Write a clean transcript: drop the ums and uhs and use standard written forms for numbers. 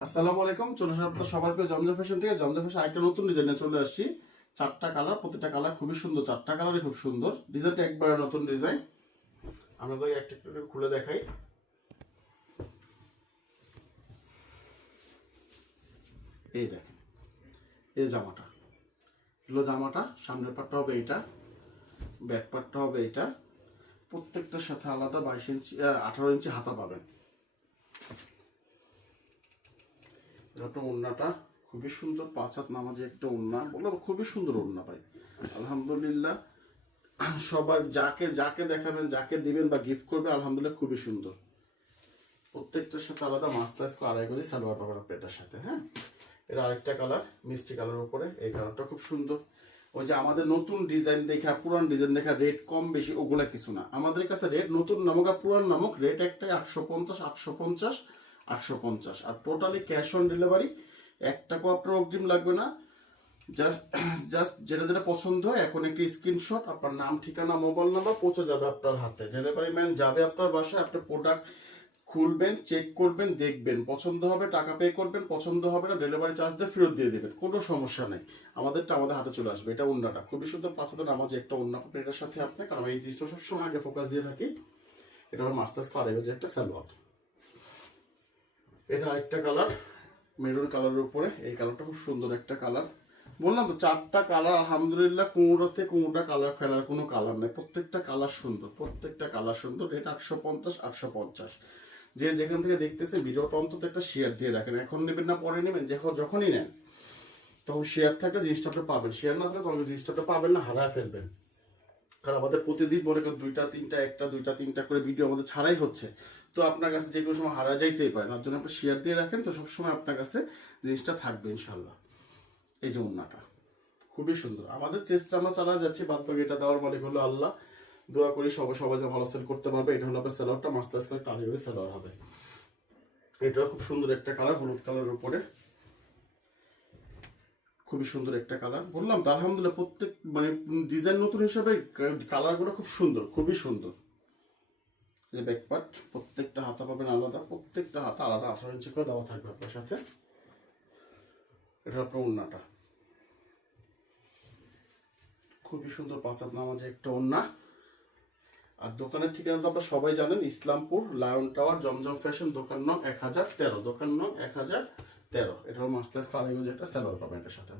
আসসালামু আলাইকুম। চলে আসলাম আপনার সবার প্রিয় জমজম ফ্যাশন থেকে। জমজম ফ্যাশন একটা নতুন ডিজাইনে চলে আসছি। চারটা কালার, প্রতিটা কালার খুবই সুন্দর, চারটা কালারই খুব সুন্দর। ডিজাইনটা একবারে নতুন ডিজাইন। আপনাদের একটা একটু খুলে দেখাই। এই দেখেন, এই জামাটা এগুলো জামাটা সামনের পাটটা হবে এইটা, ব্যাক পাটটা হবে এইটা। প্রত্যেকটার সাথে আলাদা 22 ইঞ্চি 18 ইঞ্চি হাতা পাবেন। এটা ওড়নাটা খুবই সুন্দর, 5 হাত নামাজে একটা ওড়না, বললাম খুবই সুন্দর ওড়না ভাই। আলহামদুলিল্লাহ, সবার যাকে যাকে দেখাবেন, যাকে দিবেন বা গিফট করবে, আলহামদুলিল্লাহ খুবই সুন্দর। প্রত্যেকটার সাথে আলাদা মাস্টার্স করে আড়াই করে সালোয়ার পাবেন আপনি এটার সাথে। হ্যাঁ, এর আরেকটা কালার মিষ্টি কালারের উপরে, এই কালারটা খুব সুন্দর। ওই যে আমাদের নতুন ডিজাইন দেখা পুরান ডিজাইন দেখা রেট কম বেশি ওগুলা কিছু না, আমাদের কাছে রেট নতুন নামক আর পুরান নামক রেট একটাই 850 850 850। আর টোটালি ক্যাশ অন ডেলিভারি, 1 টাকাও আপনার অগ্রিম লাগবে না। জাস্ট জাস্ট যেটা যেটা পছন্দ হয় এখন একটি স্ক্রিনশট, আপনার নাম ঠিকানা মোবাইল নাম্বার পৌঁছে যাবে আপনার হাতে। ডেলিভারি ম্যান যাবে আপনার বাসায়, আপনি প্রোডাক্ট খুলবেন, চেক করবেন, দেখবেন, পছন্দ হবে টাকা পে করবেন, পছন্দ হবে না ডেলিভারি চার্জ দিয়ে ফেরত দিয়ে দেবেন, কোনো সমস্যা নেই। আমাদেরটা আমাদের হাতে চলে আসবে। এটা ওড়নাটা খুবই সুন্দর, 5 হাতের নামাজে একটা ওড়না পাবেন এটার সাথে আপনি, কারণ এই জিনিসটা সবসময় আগে ফোকাস দিয়ে থাকি। এটা হলো মাস্টার্স কালার, যে একটা সালোয়ার। এটা আরেকটা কালার মেরুন কালারের উপরে, এই কালারটা খুব সুন্দর একটা কালার। বললাম তো চারটা কালার, আলহামদুলিল্লাহ কোনোটাতে কোনোটা কালার ফেলার কোনো কালার নেই, প্রত্যেকটা কালার সুন্দর, প্রত্যেকটা কালার সুন্দর। এটা 850 850। যে যেখান থেকে দেখতেছে ভিডিওটা অন্তত একটা শেয়ার দিয়ে রাখেন। এখন নেবেন না পরে নেবেন, যখনই নেন তখন শেয়ার থাকলে জিনিসটা আপনি পাবেন, শেয়ার না থাকলে তখন জিনিসটা আপনি পাবেন না, হারায় ফেলবেন। কারণ আমাদের প্রতিদিন মনে করেন 2টা 3টা 1টা 2টা 3টা করে ভিডিও আমাদের ছাড়াই হচ্ছে। তো আপনার কাছে যে কোনো সময় হারা যাইতেই পারে, তার জন্য আপনি শেয়ার দিয়ে রাখেন, তো সবসময় আপনার কাছে জিনিসটা থাকবে ইনশাল্লাহ। এই যে ওড়নাটা খুবই সুন্দর, আমাদের চেষ্টা আমরা চালা যাচ্ছি, বাদ বাকি এটা দেওয়ার মালিক হলো আল্লাহ। দোয়া করি সবাই সবাই যে ভালো সেল করতে পারবে। এটা হলো আপনার সালোয়ারটা, মাস্টার্স করে টালি করে সালোয়ার হবে। এটাও খুব সুন্দর একটা কালার, হলুদ কালারের উপরে, খুবই সুন্দর একটা কালার। বললাম তো আলহামদুলিল্লাহ প্রত্যেক মানে ডিজাইন নতুন হিসাবে কালারগুলো খুব সুন্দর, খুবই সুন্দর। যে ব্যাকপার্ট প্রত্যেকটা হাতা পাবেন আলাদা, প্রত্যেকটা হাতা আলাদা 18 ইঞ্চি করে দেওয়া থাকবে আপনার সাথে। এটা আপনার ওড়নাটা খুবই সুন্দর, 5 হাত নামাজে একটা ওড়না। আর দোকানের ঠিকানা তো আপনারা সবাই জানেন, ইসলামপুর লায়ন টাওয়ার, জমজম ফ্যাশন, দোকান নং 1013, দোকান নং 1013। এটা হলো মাস্টার্স কালার, একটা সালোয়ার পাবেন এটার সাথে।